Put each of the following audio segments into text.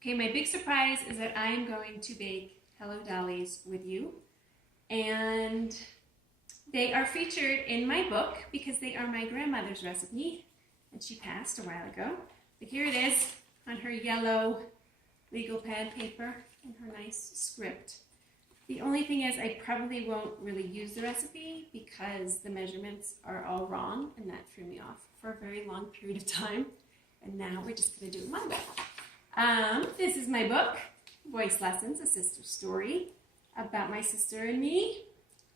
Okay, my big surprise is that I am going to bake Hello Dollies with you. And they are featured in my book because they are my grandmother's recipe. And she passed a while ago. But here it is on her yellow legal pad paper and her nice script. The only thing is I probably won't really use the recipe because the measurements are all wrong, and that threw me off for a very long period of time. And now we're just going to do it my way. This is my book, Voice Lessons, A Sister Story, about my sister and me.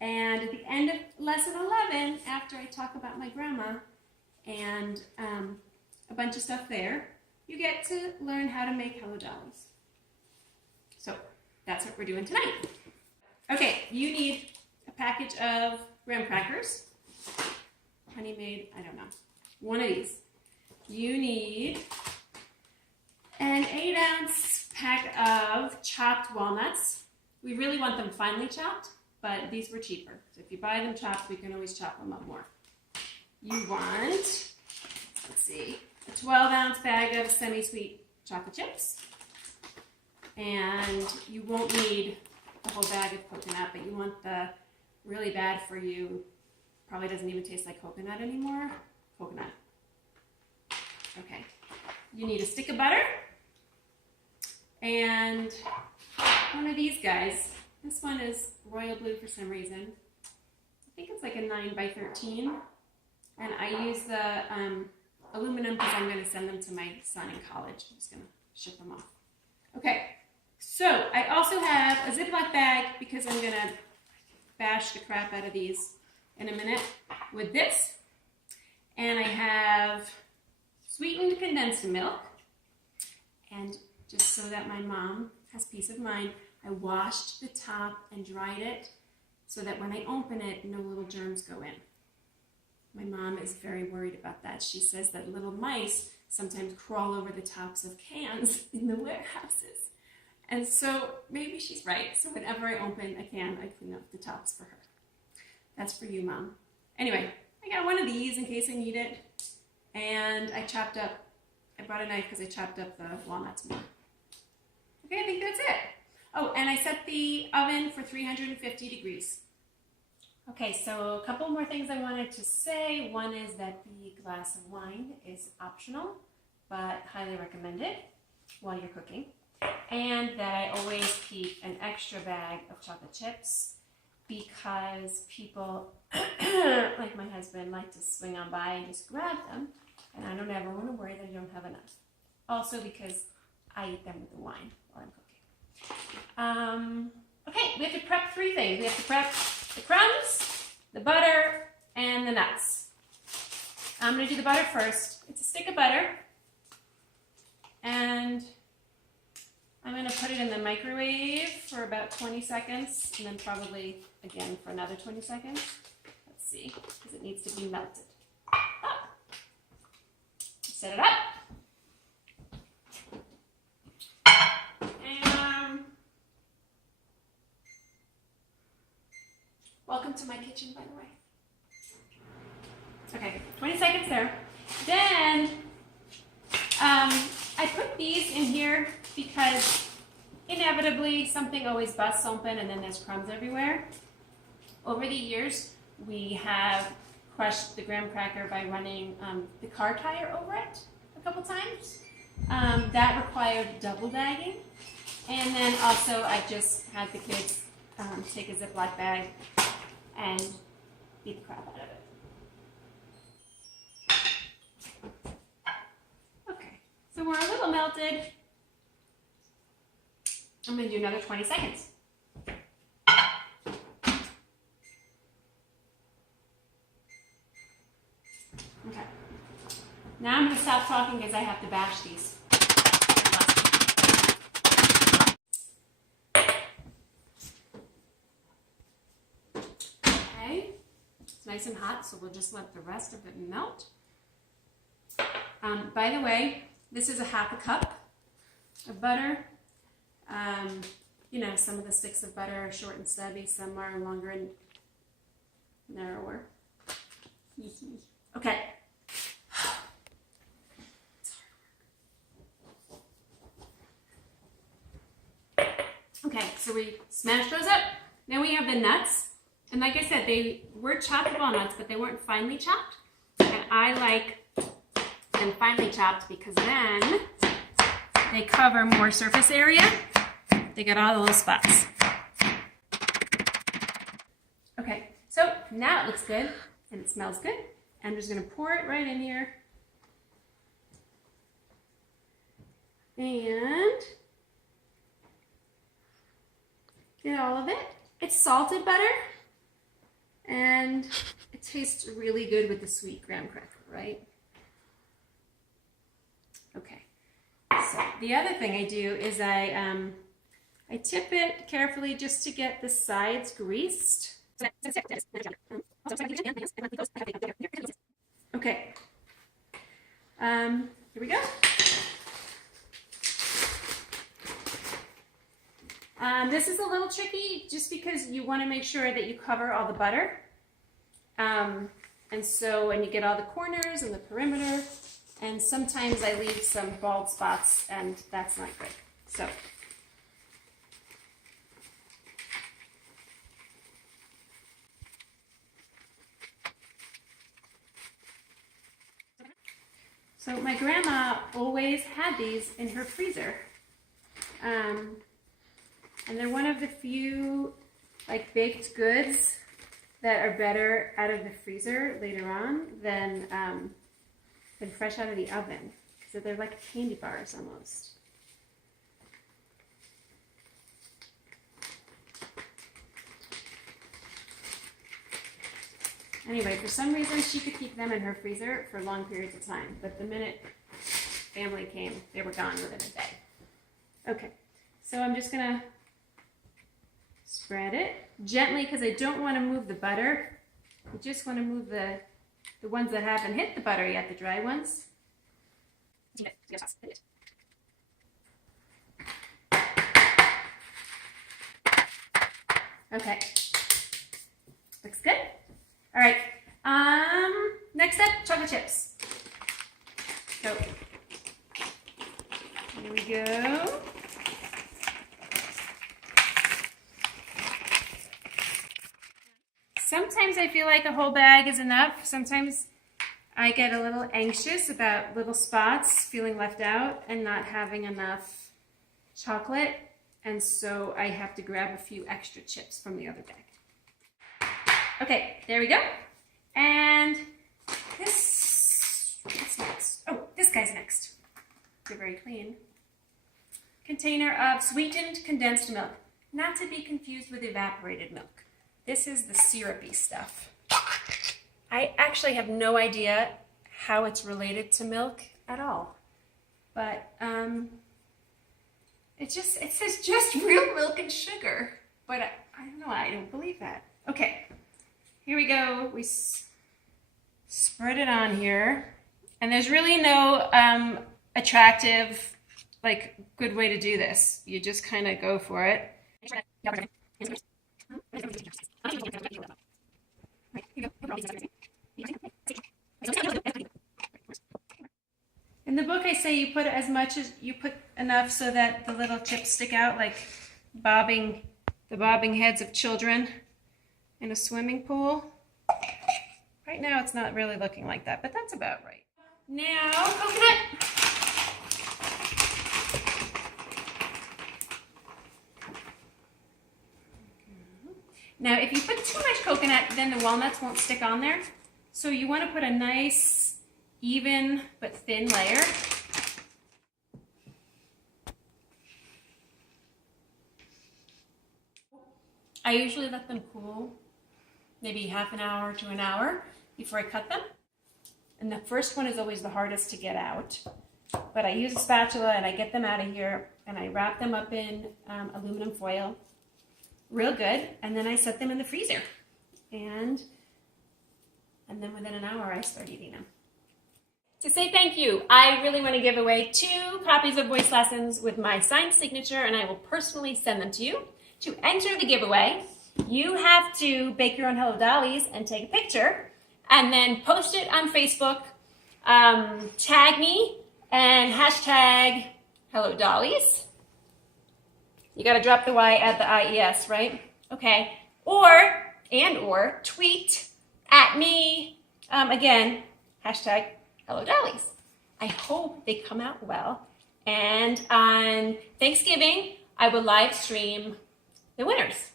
And at the end of lesson 11, after I talk about my grandma and a bunch of stuff there, you get to learn how to make Hello Dollies. So that's what we're doing tonight. Okay, you need a package of graham crackers, Honey Maid, I don't know, one of these. You need an 8-ounce pack of chopped walnuts. We really want them finely chopped, but these were cheaper. So if you buy them chopped, we can always chop them up more. You want, let's see, a 12-ounce bag of semi-sweet chocolate chips. And you won't need the whole bag of coconut, but you want the really bad for you, probably doesn't even taste like coconut anymore, coconut. Okay, you need a stick of butter and one of these guys. This one is royal blue for some reason. I think it's like a 9x13, and I use the aluminum because I'm going to send them to my son in college. I'm just going to ship them off. Okay, so I also have a Ziploc bag because I'm going to bash the crap out of these in a minute with this. And I have sweetened condensed milk. And just so that my mom has peace of mind, I washed the top and dried it so that when I open it, no little germs go in. My mom is very worried about that. She says that little mice sometimes crawl over the tops of cans in the warehouses. And so maybe she's right. So whenever I open a can, I clean up the tops for her. That's for you, Mom. Anyway, I got one of these in case I need it. And I brought a knife because I chopped up the walnuts more. Okay, I think that's it. Oh, and I set the oven for 350 degrees. Okay, so a couple more things I wanted to say. One is that the glass of wine is optional, but highly recommended while you're cooking. And that I always keep an extra bag of chocolate chips because people, like my husband, like to swing on by and just grab them. And I don't ever want to worry that I don't have enough. Also because I eat them with the wine while I'm cooking. Okay, we have to prep 3 things. We have to prep the crumbs, the butter, and the nuts. I'm going to do the butter first. It's a stick of butter. And I'm going to put it in the microwave for about 20 seconds. And then probably again for another 20 seconds. Let's see, because it needs to be melted. Set it up. And welcome to my kitchen, by the way. Okay, 20 seconds there. Then I put these in here because inevitably something always busts open and then there's crumbs everywhere. Over the years, we have crushed the graham cracker by running the car tire over it a couple times. That required double bagging. And then also I just had the kids take a Ziploc bag and beat the crap out of it. Okay, so we're a little melted. I'm going to do another 20 seconds. Okay. Now I'm going to stop talking because I have to bash these. Okay. It's nice and hot, so we'll just let the rest of it melt. By the way, this is a half a cup of butter. You know, some of the sticks of butter are short and stubby, some are longer and narrower. Okay. Okay, so we smashed those up. Then we have the nuts. And like I said, they were chopped walnuts, but they weren't finely chopped. And I like them finely chopped because then they cover more surface area. They got all the little spots. Okay, so now it looks good and it smells good. I'm just gonna pour it right in here. And get all of it. It's salted butter and it tastes really good with the sweet graham cracker, right? Okay, so the other thing I do is I tip it carefully just to get the sides greased. Okay, here we go. This is a little tricky just because you want to make sure that you cover all the butter. And so when you get all the corners and the perimeter, and sometimes I leave some bald spots and that's not good. So my grandma always had these in her freezer. And they're one of the few like baked goods that are better out of the freezer later on than fresh out of the oven. So they're like candy bars almost. Anyway, for some reason she could keep them in her freezer for long periods of time, but the minute family came, they were gone within a day. Okay, so I'm just gonna spread it gently because I don't want to move the butter. I just want to move the ones that haven't hit the butter yet, the dry ones. Okay, looks good. All right, next up, chocolate chips. So, here we go. Sometimes I feel like a whole bag is enough. Sometimes I get a little anxious about little spots, feeling left out and not having enough chocolate. And so I have to grab a few extra chips from the other bag. Okay, there we go. And what's next? Oh, this guy's next. They're very clean. Container of sweetened condensed milk, not to be confused with evaporated milk. This is the syrupy stuff. I actually have no idea how it's related to milk at all. But it says just real milk and sugar. But I don't know, I don't believe that. Okay, here we go. We spread it on here. And there's really no attractive, like, good way to do this. You just kind of go for it. In the book I say you put as much as you put enough so that the little chips stick out like the bobbing heads of children in a swimming pool. Right now it's not really looking like that, but that's about right. Now, coconut. Now, if you put too much coconut, then the walnuts won't stick on there. So you want to put a nice, even, but thin layer. I usually let them cool maybe half an hour to an hour before I cut them. And the first one is always the hardest to get out. But I use a spatula and I get them out of here and I wrap them up in aluminum foil. Real good, and then I set them in the freezer. And then within an hour, I start eating them. To say thank you, I really want to give away 2 copies of Voice Lessons with my signed signature, and I will personally send them to you. To enter the giveaway, you have to bake your own Hello Dollies and take a picture, and then post it on Facebook, tag me, and hashtag Hello Dollies. You got to drop the Y, add the IES, right? Okay. Or tweet at me. Again, hashtag Hello Dollies. I hope they come out well. And on Thanksgiving, I will live stream the winners.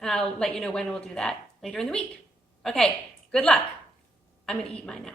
And I'll let you know when we'll do that later in the week. Okay, good luck. I'm going to eat mine now.